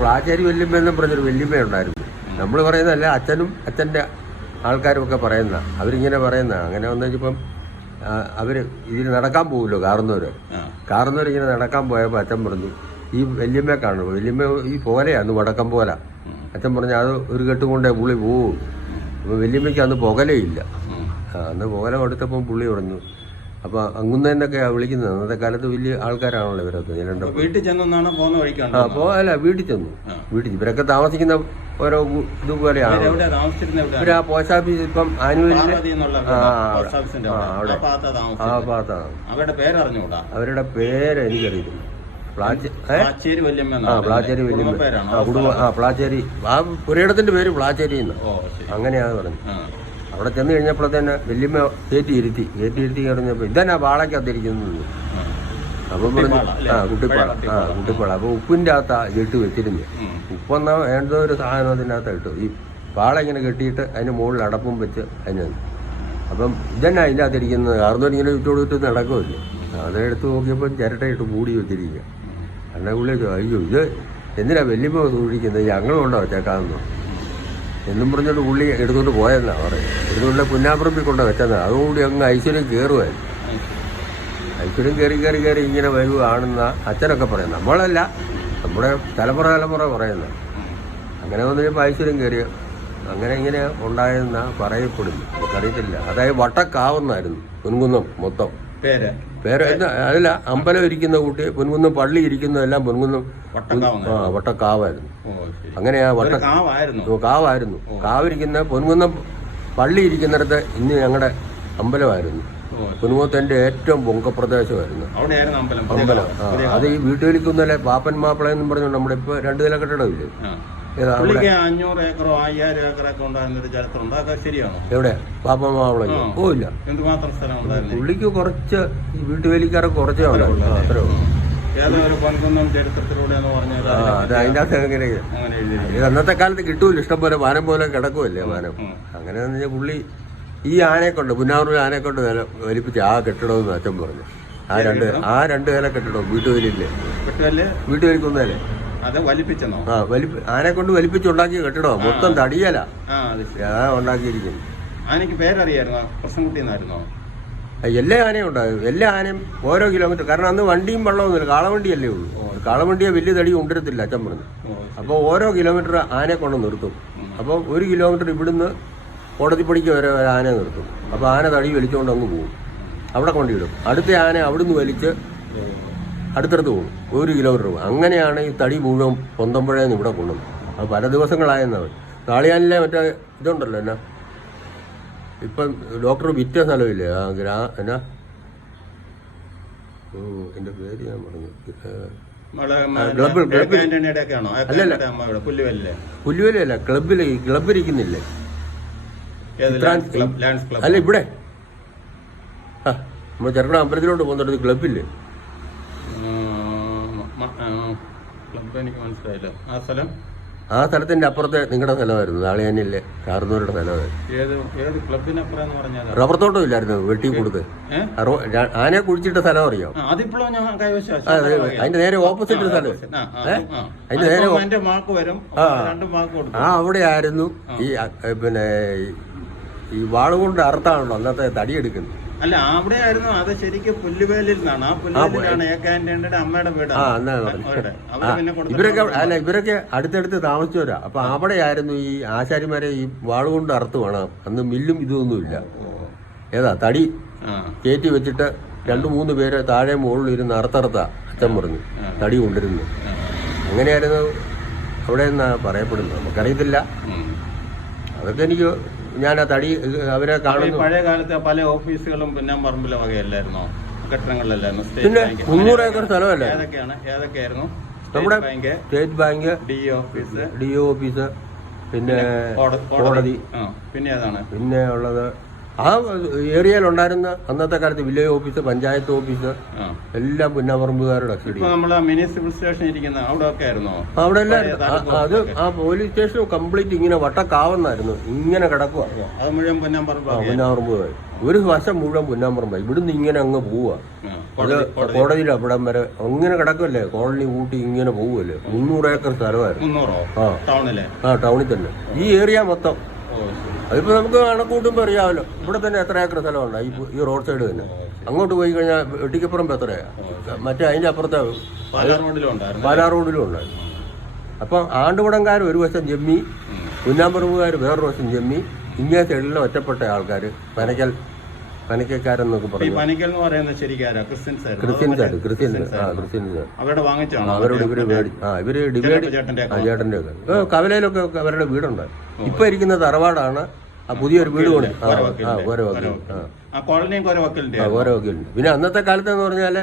പ്ലാച്ചേരി വല്യമ്മ എന്നും പറഞ്ഞൊരു വല്യമ്മ ഉണ്ടായിരുന്നു. നമ്മൾ പറയുന്നതല്ല, അച്ഛനും അച്ഛൻ്റെ ആൾക്കാരും ഒക്കെ പറയുന്ന, അവരിങ്ങനെ പറയുന്ന. അങ്ങനെ വന്നു കഴിഞ്ഞപ്പം അവർ ഇതിന് നടക്കാൻ പോകുമല്ലോ, കാർന്നവർ ഇങ്ങനെ നടക്കാൻ പോയപ്പോൾ അച്ഛൻ പറഞ്ഞു ഈ വല്യമ്മയെ കാണുമ്പോൾ, വല്യമ്മ ഈ പോലെയാണ് വടക്കം പോല. അച്ഛൻ പറഞ്ഞു അത് ഒരു കെട്ടും കൊണ്ടേ പുള്ളി പോവും. അപ്പോൾ വല്യമ്മയ്ക്ക് അന്ന് പുകലയില്ല. അന്ന് പുകല കൊടുത്തപ്പം പുള്ളി പറഞ്ഞു. അപ്പോൾ അങ്ങുന്നതിനൊക്കെയാണ് വിളിക്കുന്നത്. അന്നത്തെ കാലത്ത് വലിയ ആൾക്കാരാണല്ലോ ഇവരൊക്കെ. വീട്ടിൽ ചെന്നാണ് പോകുന്ന വഴിക്കാണ്. അല്ല, വീട്ടിൽ ചെന്നു. ഇവരൊക്കെ താമസിക്കുന്ന ഓരോ ഇതുപോലെയാണ്. ഇവർ ആ പോസ്റ്റ് ഓഫീസ് ഇപ്പം ആനുവലിൽ അവിടെ ആ ഭാഗത്താണ്. അവരുടെ പേര് എനിക്കറിയില്ല. പ്ലാച്ചേരി വല്യമ്മ. പ്ലാച്ചേരി ആ പുരയിടത്തിന്റെ പേര് പ്ലാച്ചേരി എന്ന് അങ്ങനെയാണ് പറഞ്ഞു. അവിടെ ചെന്ന് കഴിഞ്ഞപ്പോൾ തന്നെ വല്യമ്മ കയറ്റി കഴിഞ്ഞപ്പോൾ ഇതന്നെ പാളയ്ക്കകത്തിരിക്കുന്നു. അപ്പം പറഞ്ഞു കുട്ടിപ്പാള. അപ്പോൾ ഉപ്പിൻ്റെ അകത്താ ഇട്ട് വെച്ചിരുന്നു. ഉപ്പെന്നാ എന്തോ ഒരു സാധനം അതിൻ്റെ അകത്ത് ഇട്ടു. ഈ പാള ഇങ്ങനെ കെട്ടിയിട്ട് അതിന് മുകളിൽ അടപ്പും വെച്ച് അതിന്. അപ്പം ഇതന്നെ അതിൻ്റെ അകത്തിരിക്കുന്നത്. കാർന്നവർ ഇങ്ങനെ ചുറ്റോട് നടക്കുമല്ലേ. അതെടുത്ത് നോക്കിയപ്പോൾ ചിരട്ടയിട്ട് മൂടി വെച്ചിരിക്കുക. എന്നെ പുള്ളി അയ്യോ ഇത് എന്തിനാ വല്യമ്മ സൂക്ഷിക്കുന്നത്, ഞങ്ങളുണ്ടോ ചേക്കാമെന്നോ എന്നും പറഞ്ഞോണ്ട് പുള്ളി എടുത്തുകൊണ്ട് പോയെന്നാ പറയും. എടുത്തുകൊണ്ട് പുന്നാപ്പറമ്പിൽ കൊണ്ട് വെച്ചതാ. അതുകൂടി അങ്ങ് ഐശ്വര്യം കയറുമായിരുന്നു. ഐശ്വര്യം കയറി ഇങ്ങനെ വരുവാണെന്ന അച്ഛനൊക്കെ പറയും. നമ്മളല്ല, നമ്മുടെ തലമുറ പറയുന്ന. അങ്ങനെ വന്നു കഴിഞ്ഞപ്പോൾ ഐശ്വര്യം കയറിയ അങ്ങനെ ഇങ്ങനെ ഉണ്ടായെന്നാ പറയപ്പെടുന്നു. എനിക്കറിയത്തില്ല. അതായത് വട്ടക്കാവെന്നായിരുന്നു പൊൻകുന്നം മൊത്തം പേര്. അതല്ല, അമ്പലം ഇരിക്കുന്ന കൂട്ടി പൊൻകുന്നം പള്ളി ഇരിക്കുന്നതെല്ലാം പൊൻകുന്നം വട്ടക്കാവായിരുന്നു. അങ്ങനെയാ കാവായിരുന്നു. കാവിരിക്കുന്ന പൊൻകുന്നം പള്ളി ഇരിക്കുന്നിടത്ത് ഇന്ന് ഞങ്ങളുടെ അമ്പലമായിരുന്നു. പൊൻകുന്നത്തിന്റെ ഏറ്റവും പൊങ്കപ്രദേശമായിരുന്നു അമ്പലം. അത് ഈ വീട്ടുവലിക്കുന്നല്ലേ പാപ്പൻ മാപ്പിള എന്നും പറഞ്ഞു. നമ്മുടെ ഇപ്പൊ 2 നില കെട്ടിടമില്ലേ, 500 ഏക്കറോ 1000 ഏക്കറൊക്കെ ഉണ്ടായിരുന്നൊരു ചരിത്രം. ശരിയാണോ? എവിടെ പാപ്പൻ മാപ്പിള പോയില്ല. എന്തുമാത്രം സ്ഥലം ഉണ്ടായിരുന്നു പുള്ളിക്ക്? കുറച്ച് വീട്ടുവേലിക്കാരൊക്കെ കുറച്ചേ ഉണ്ടാവും. അത്രേ ഉള്ളൂ. അതിന്റെ അകത്ത് എങ്ങനെ ഇത് അന്നത്തെ കാലത്ത് കിട്ടൂല. ഇഷ്ടം പോലെ വാനം പോലെ കിടക്കുമല്ലേ വാനം. അങ്ങനെ വെച്ചാൽ പുള്ളി ഈ ആനയെ കൊണ്ട് പുന്നാറൂർ ആനയെ കൊണ്ട് വലിപ്പിച്ച് ആ കെട്ടിടമെന്ന് അച്ഛൻ പറഞ്ഞു. ആ 2 നില കെട്ടിടം വീട്ടുവേലില്ലേ, വീട്ടുവേലിക്കുന്നതല്ലേ. ആനയെ കൊണ്ട് വലിപ്പിച്ചുണ്ടാക്കിയ കെട്ടിടോ മൊത്തം തടിയല ഉണ്ടാക്കിയിരിക്കുന്നു. എല്ലാ ആനയും ഉണ്ടാകും. എല്ലാ ആനയും ഓരോ കിലോമീറ്റർ. കാരണം അന്ന് വണ്ടിയും വെള്ളമൊന്നുമില്ല, കാളവണ്ടിയല്ലേ ഉള്ളൂ. കാളവണ്ടിയെ വലിയ തടി കൊണ്ടുവരത്തില്ല അച്ഛൻ പറഞ്ഞു. അപ്പോൾ ഓരോ കിലോമീറ്റർ ആനയെ കൊണ്ട് നിർത്തും. അപ്പോൾ 1 കിലോമീറ്റർ ഇവിടുന്ന് കോടതിപ്പടിക്ക് വരെ ആനയെ നിർത്തും. അപ്പോൾ ആന തടി വലിച്ചുകൊണ്ട് അങ്ങ് പോകും. അവിടെ കൊണ്ടിടും. അടുത്ത ആന അവിടുന്ന് വലിച്ച് അടുത്തടുത്ത് പോകും. 1 കിലോമീറ്റർ പോകും. അങ്ങനെയാണ് ഈ തടി മുഴുവൻ പൊന്തമ്പുഴയെന്ന് ഇവിടെ കൊണ്ടുവന്നത്. അത് പല ദിവസങ്ങളായെന്നവൻ. കാളിയാനിലെ മറ്റേ ഇതുണ്ടല്ലോ എന്നാ, ഇപ്പം ഡോക്ടർ വിറ്റ സ്ഥലമില്ലേ എന്നാ, എൻ്റെ പേര് ഞാൻ പറഞ്ഞു. പുല്ലുവലല്ല, ക്ലബിലിരിക്കുന്നില്ലേ. അല്ല ഇവിടെ നമ്മൾ ചെറുക്കട അമ്പലത്തിലോട്ട് പോകുന്നിടത്ത് ക്ലബില്ലേ. ആ സ്ഥലത്തിന്റെ അപ്പുറത്തെ നിങ്ങളുടെ സ്ഥലമായിരുന്നു. നാളെയാനില്ലേ കാർന്നൂരുടെ സ്ഥലമായിരുന്നു. റബ്ബർ തോട്ടം ഇല്ലായിരുന്നു വെട്ടി കൊടുത്ത്. ആനയെ കുഴിച്ചിട്ട സ്ഥലം അറിയാം. അതിന്റെ നേരെ ഓപ്പോസിറ്റ് സ്ഥലം. അതിന്റെ നേരെ അവിടെ ആയിരുന്നു പിന്നെ ഈ വാളുകൊണ്ട് അറുത്താണല്ലോ അന്നത്തെ തടിയെടുക്കുന്നത്. അല്ല, അവിടെ ആയിരുന്നു. അത് ശരിക്കും പുല്ലുവേലിൽ നിന്നാണ്. ആ പുല്ലുവേലിലാണ് ഏക്കാൻ്റെ അമ്മയുടെ വീട്. ഇവരൊക്കെ അടുത്തടുത്ത് താമസിച്ചവരാ. അപ്പൊ അവിടെയായിരുന്നു ഈ ആശാരിമാരെ ഈ വാളുകൊണ്ട് അറുത്ത് വേണം. അന്ന് മില്ലും ഇതൊന്നുമില്ല. ഏതാ തടി കയറ്റി വെച്ചിട്ട് 2-3 പേര് താഴെ മുകളിൽ ഇരുന്ന് അറുത്തറുത്താ അച്ഛൻ പറഞ്ഞു തടി കൊണ്ടിരുന്നു. അങ്ങനെയായിരുന്നു അവിടെ നിന്നാ പറയപ്പെടുന്നത്. നമുക്കറിയത്തില്ല. അതൊക്കെ എനിക്ക് ഞാൻ ആ തടി അവരെ കാണുന്നു. പഴയ കാലത്തെ പല ഓഫീസുകളും പിന്നെ പറമ്പിലെ വകയല്ലായിരുന്നോ, കെട്ടിടങ്ങളിലായിരുന്നു. പിന്നെ 300 ഏക്കർ സ്ഥലമല്ലേ. ഏതൊക്കെയായിരുന്നു? നമ്മുടെ സ്റ്റേറ്റ് ബാങ്ക്, DO ഓഫീസ്, പിന്നെ കോടതി, പിന്നെ ഏതാണ് പിന്നെ ഉള്ളത് ആ ഏരിയയിലുണ്ടായിരുന്ന അന്നത്തെ കാലത്ത് വില്ലേജ് ഓഫീസ്, പഞ്ചായത്ത് ഓഫീസ് എല്ലാം പുന്നാപറമ്പുകാരുടെ കസ്റ്റഡി. മിനി സിവിൽ സ്റ്റേഷൻ ഇരിക്കുന്ന അവിടെ ഒക്കെ ആയിരുന്നോ? അവിടെ എല്ലാം അത് ആ പോലീസ് സ്റ്റേഷൻ കംപ്ലീറ്റ് ഇങ്ങനെ വട്ടക്കാവുന്നായിരുന്നു, ഇങ്ങനെ കിടക്കുക. അത് മുഴുവൻ പുന്നാപറമ്പ്. പുന്നാപറമ്പുകാർ ഒരു വശം മുഴുവൻ പുന്നാപറമ്പ. ഇവിടുന്ന് ഇങ്ങനെ അങ്ങ് പോവുക, അത് കോടതിയിൽ അവിടം വരെ അങ്ങനെ കിടക്കുമല്ലേ. കോളനി കൂട്ടി ഇങ്ങനെ പോവുമല്ലേ. 300 ഏക്കർ സ്ഥലമായിരുന്നു. ആ ടൗണിൽ തന്നെ ഈ ഏരിയ മൊത്തം. അതിപ്പോ നമുക്ക് കണക്കൂട്ടുമ്പോ അറിയാമല്ലോ. ഇവിടെ തന്നെ എത്ര ഏക്കർ സ്ഥലമുണ്ട് ഈ റോഡ് സൈഡ് തന്നെ. അങ്ങോട്ട് പോയി കഴിഞ്ഞാൽ വെട്ടിക്കപ്പുറം എത്രയാ, മറ്റേ അതിന്റെ അപ്പുറത്തെ പാലാ റോഡിലും ഉണ്ടായിരുന്നു. അപ്പം ആണ്ടുകുടംകാർ ഒരു വശം ജമ്മി, പുന്നാമ്പറമ്പുകാർ വേറൊരു വശം ജമ്മി, ഇങ്ങനെ സൈഡിലെ ഒറ്റപ്പെട്ട ആൾക്കാർ പനക്കക്കാരെന്നൊക്കെ പറഞ്ഞു. ക്രിസ്ത്യൻസ് അവരോട് ഇവര് ഡിവൈഡ് ചേട്ടന്റെ ഒക്കെ കവലയിലൊക്കെ അവരുടെ വീടുണ്ട്. ഇപ്പൊ ഇരിക്കുന്ന തറവാടാണ് ആ പുതിയൊരു വീട് കൊണ്ട് കോരവക്കലുണ്ട്. പിന്നെ അന്നത്തെ കാലത്ത് എന്ന് പറഞ്ഞാല്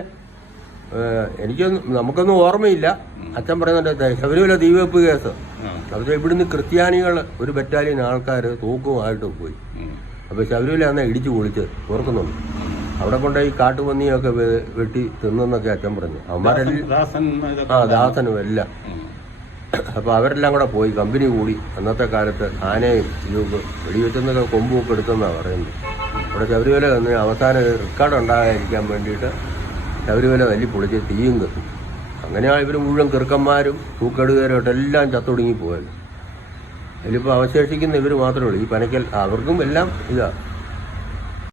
നമുക്കൊന്നും ഓർമ്മയില്ല. അച്ഛൻ പറയുന്നുണ്ട് ശബരിമല തീവെപ്പ് കേസ്. അത് ഇവിടുന്ന് ക്രിസ്ത്യാനികൾ ഒരു ബറ്റാലിയൻ ആൾക്കാർ തൂക്കുമായിട്ട് പോയി. അപ്പൊ ശബരിമല അന്ന് ഇടിച്ചു പൊളിച്ച് ഓർക്കുന്നുണ്ട്. അവിടെ കൊണ്ട് ഈ കാട്ടുപന്നിയൊക്കെ വെട്ടി തിന്നെന്നൊക്കെ അച്ഛൻ പറഞ്ഞു. അവന്മാരെല്ലാം ദാസനും എല്ലാം. അപ്പൊ അവരെല്ലാം കൂടെ പോയി കമ്പനി കൂടി. അന്നത്തെ കാലത്ത് ആനയും ഇതൊക്കെ വെടിവെച്ചെന്നൊക്കെ കൊമ്പുമൊക്കെ എടുത്തെന്നാണ് പറയുന്നത്. അവിടെ ശബരിമല വന്ന് അവസാനം റെക്കോർഡ് ഉണ്ടാകാതിരിക്കാൻ വേണ്ടിയിട്ട് ശബരിമല തല്ലി പൊളിച്ച് തീയും കത്തും. അങ്ങനെയാണ് ഇവർ മുഴുവൻ കിറുക്കന്മാരും തൂക്കെടുകാരും എല്ലാം ചത്തൊടുങ്ങി പോയത്. അതിലിപ്പോൾ അവശേഷിക്കുന്ന ഇവർ മാത്രമേ ഉള്ളൂ. ഈ പനക്കൽ അവർക്കും എല്ലാം ഇതാ